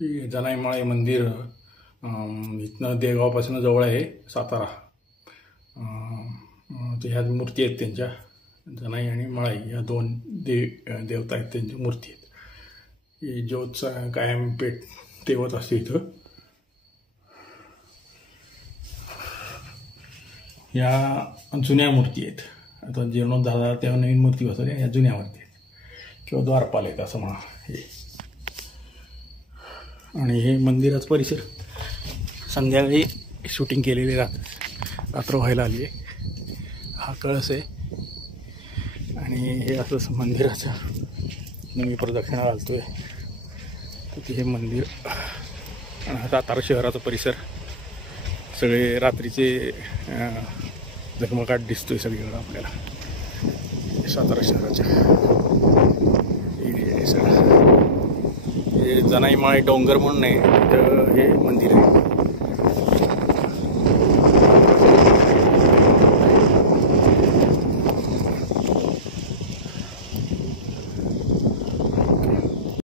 जनाईमाळे मंदिर इथनं देगावपासून जवळ आहे, सातारा. ते ह्या मूर्ती आहेत त्यांच्या, जनाई आणि माळाई या दोन देवता आहेत, त्यांची मूर्ती आहेत. ही ज्योत कायम पेट तेवत असते इथं. या जुन्या मूर्ती आहेत. आता जीर्णोद्धार झाला तेव्हा नवीन मूर्ती बसवल्या, ह्या जुन्या मूर्ती आहेत किंवा द्वारपाल आहेत असं म्हणा हे. आणि हे मंदिराचं परिसर संध्याकाळी शूटिंग केलेली रात्र व्हायला आली आहे. हा कळस आहे आणि हे असं मंदिराचं मी प्रदक्षिणा घालतोय. तर हे मंदिर आणि सातारा शहराचा परिसर सगळे रात्रीचे झगमगाट दिसतोय सगळीकडं आपल्याला सातारा शहराच्या. हे सगळं हे जनाईमाळे डोंगर म्हणून आहे, तर हे मंदिर आहे.